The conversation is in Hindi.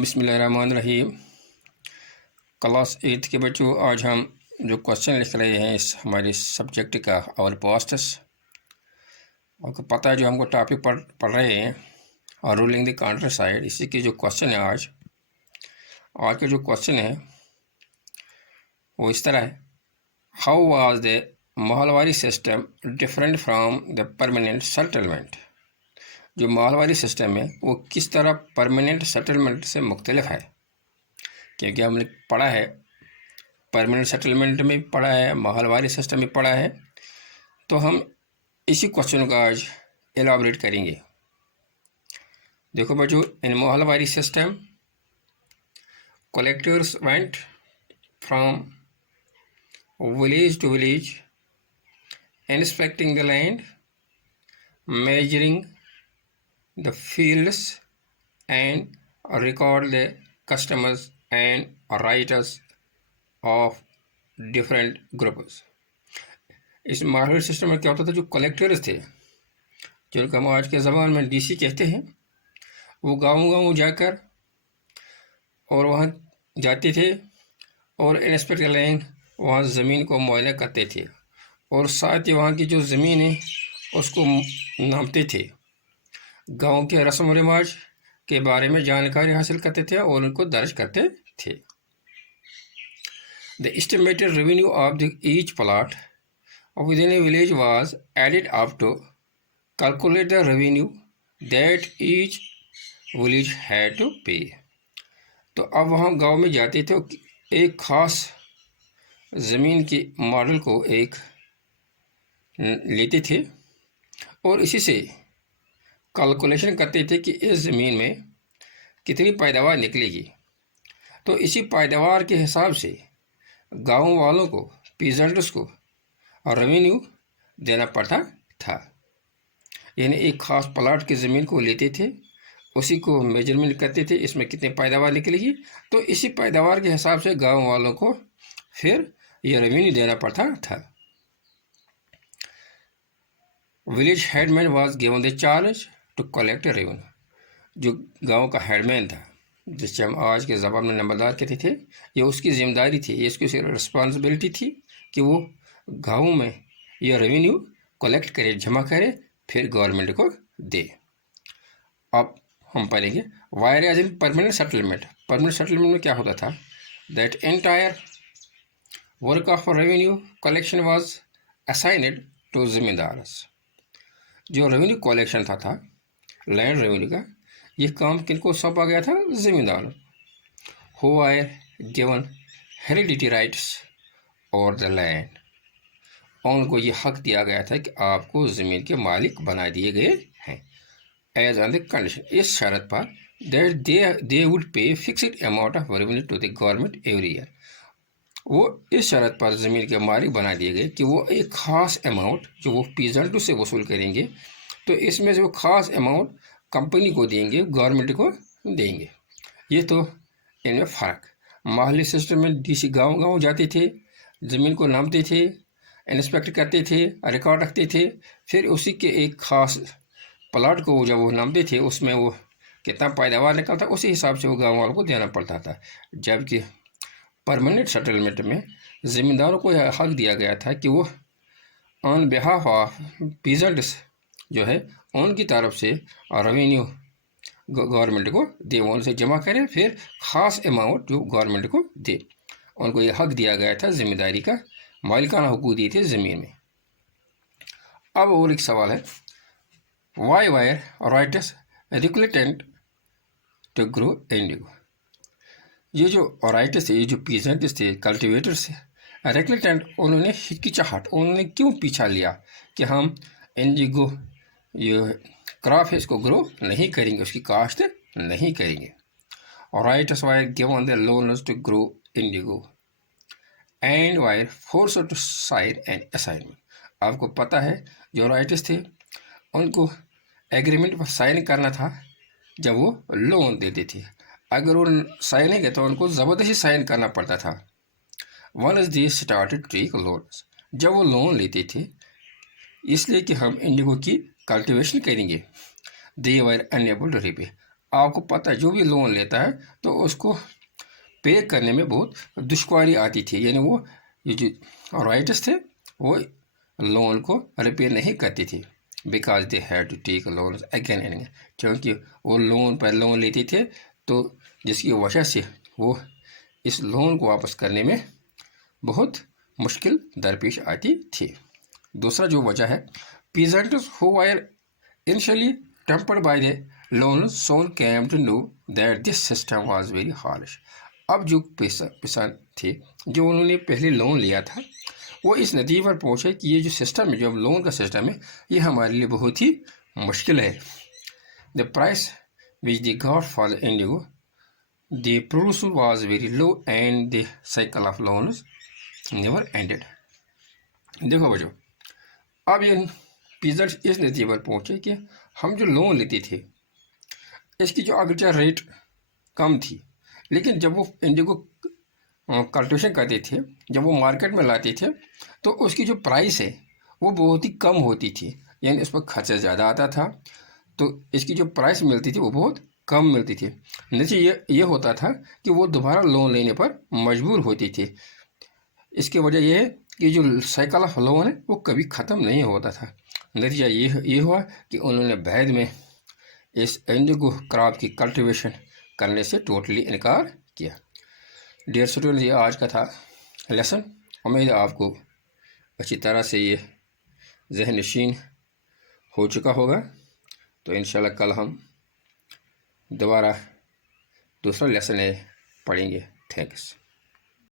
बिस्मिल्लाहिर्रहमानिर्रहीम। क्लास 8 के बच्चों, आज हम जो क्वेश्चन लिख रहे हैं इस हमारे सब्जेक्ट का और पोस्टस, आपको पता है जो हमको टॉपिक पढ़ रहे हैं और रूलिंग द काउंटर साइड, इसी की जो क्वेश्चन है आज का जो क्वेश्चन है वो इस तरह है। How was the Mahalwari system different from the permanent settlement. जो माहलवारी सिस्टम है वो किस तरह परमानेंट सेटलमेंट से मुख्तलिफ है, क्योंकि हमने पढ़ा है परमानेंट सेटलमेंट में पढ़ा है, माहलवारी सिस्टम में पढ़ा है। तो हम इसी क्वेश्चन का आज एलाबरेट करेंगे। देखो बच्चों, in Mahalwari system collectors went from village to village inspecting the land, measuring the fields and record the customers and writers of different groups। इस माहौल सिस्टम में क्या होता था, जो कलेक्टर्स थे, जिनको हम आज के ज़माने में डीसी कहते हैं, वो गाँव जाकर और वहाँ जाते थे और इंस्पेक्टर लैंड वहाँ ज़मीन को मुआयना करते थे और साथ ही वहाँ की जो ज़मीन है उसको नापते थे, गांव के रस्म व रिवाज के बारे में जानकारी हासिल करते थे और उनको दर्ज करते थे। The estimated revenue of the each plot with in a village was added up to calculate the revenue that each village had to pay. तो अब वहाँ गांव में जाते थे, एक खास ज़मीन के मॉडल को एक लेते थे और इसी से कैलकुलेशन करते थे कि इस ज़मीन में कितनी पैदावार निकलेगी। तो इसी पैदावार के हिसाब से गांव वालों को, पीजेंट्स को रेवेन्यू देना पड़ता था। यानी एक ख़ास प्लाट की ज़मीन को लेते थे, उसी को मेजरमेंट करते थे, इसमें कितनी पैदावार निकलेगी, तो इसी पैदावार के हिसाब से गांव वालों को फिर यह रेवेन्यू देना पड़ता था। Village headman was given the charge to collect revenue. जो गांव का हेडमैन था, जिससे हम आज के ज़माने में नंबरदार कहते थे, ये उसकी जिम्मेदारी थी, ये उसकी रिस्पॉन्सिबिलिटी थी कि वो गाँव में यह रेवेन्यू कलेक्ट करे, जमा करे, फिर गवर्नमेंट को दे। अब हम पढ़ेंगे whereas in permanent settlement. Permanent settlement में क्या होता था, that entire work of revenue collection was assigned to zamindars. जो रेवेन्यू कलेक्शन था लैंड रेवेन्यू का, ये काम किनको सौंपा गया था, zamindar, who are given heredity rights और द लैंड। उनको ये हक दिया गया था कि आपको ज़मीन के मालिक बना दिए गए हैं, एज ऑन द कंडीशन, इस शर्त पर that they would pay fixed amount of revenue to the government every year. वो इस शर्त पर ज़मीन के मालिक बना दिए गए कि वो एक ख़ास अमाउंट जो वो पीजेंट से वसूल करेंगे, तो इसमें से वो ख़ास अमाउंट कंपनी को देंगे, गवर्नमेंट को देंगे। ये तो इनमें फ़र्क। माहली सिस्टम में डीसी गांव जाते थे, ज़मीन को नापते थे, इंस्पेक्ट करते थे, रिकॉर्ड रखते थे, फिर उसी के एक ख़ास प्लाट को जब वो नापते थे, उसमें वो कितना पैदावार निकलता, उसी हिसाब से वो गाँव वालों को देना पड़ता था। जबकि परमानेंट सेटलमेंट में ज़मींदारों को यह हक दिया गया था कि वो ऑन बिहाफ ऑफ पीजेंट्स जो है उनकी तरफ से रेवेन्यू गवर्नमेंट को दे, उनसे जमा करें, फिर ख़ास अमाउंट जो गवर्नमेंट को दे। उनको यह हक दिया गया था, जिम्मेदारी का, मालिकाना हुकूक दिए थे ज़मीन में। अब और एक सवाल है, why were ryots reluctant to grow indigo. ये जो राइटर्स थे, ये जो पीजेंट्स थे, कल्टिवेटर्स थे, रेगुलेटेंट, उन्होंने हिचकिचाहट, उन्होंने क्यों पीछा लिया कि हम इंडिगो ये क्रॉप है इसको ग्रो नहीं करेंगे, उसकी काश्त नहीं करेंगे। Ryots were given the loans to grow indigo and were forced to sign an assignment. आपको पता है जो राइटर्स थे उनको एग्रीमेंट पर साइन करना था जब वो लोन देते थे। अगर वो साइन नहीं करते तो उनको ज़बरदस्ती साइन करना पड़ता था। One is they started take loans, जब वो लोन लेते थे इसलिए कि हम इंडिगो की कल्टीवेशन करेंगे, दे वर अनएबल टू रिपे, आपको पता है जो भी लोन लेता है तो उसको पे करने में बहुत दुश्वारी आती थी, यानी वो ये जो राइटर्स थे वो लोन को रिपेयर नहीं करते थे, because they had to take loan again and again, क्योंकि वो लोन पर लोन लेते थे तो जिसकी वजह से वो इस लोन को वापस करने में बहुत मुश्किल दरपेश आती थी। दूसरा जो वजह है, peasants who were initially tempered by the loan soon came to know that this system was very harsh. अब जो किसान थे जो उन्होंने पहले लोन लिया था वो इस नतीजे पर पहुंचे कि ये जो सिस्टम है, जो लोन का सिस्टम है, ये हमारे लिए बहुत ही मुश्किल है। The price which the got for the Indigo the produce was very low and the cycle of loans never ended. देखो बच्चों, अब ये पीजर्स इस नतीजे पर पहुंचे कि हम जो लोन लेते थे इसकी जो अगरचे रेट कम थी, लेकिन जब वो इंडिगो कल्टिवेशन करते थे, जब वो मार्केट में लाते थे तो उसकी जो प्राइस है वो बहुत ही कम होती थी, यानी उस पर खर्चा ज़्यादा आता था, तो इसकी जो प्राइस मिलती थी वो बहुत कम मिलती थी। नतीजा ये होता था कि वो दोबारा लोन लेने पर मजबूर होती थी। इसकी वजह यह है कि जो साइकिल ऑफ लोन है वो कभी ख़त्म नहीं होता था। नतीजा ये हुआ कि उन्होंने बाद में इस इंडिगो क्रॉप की कल्टीवेशन करने से टोटली इनकार किया। डियर स्टूडेंट, ये आज का था लेसन। उम्मीद है आपको अच्छी तरह से ये जहन नशीन हो चुका होगा। तो इंशाल्लाह कल हम दोबारा दूसरा लेसन पढ़ेंगे। थैंक्स।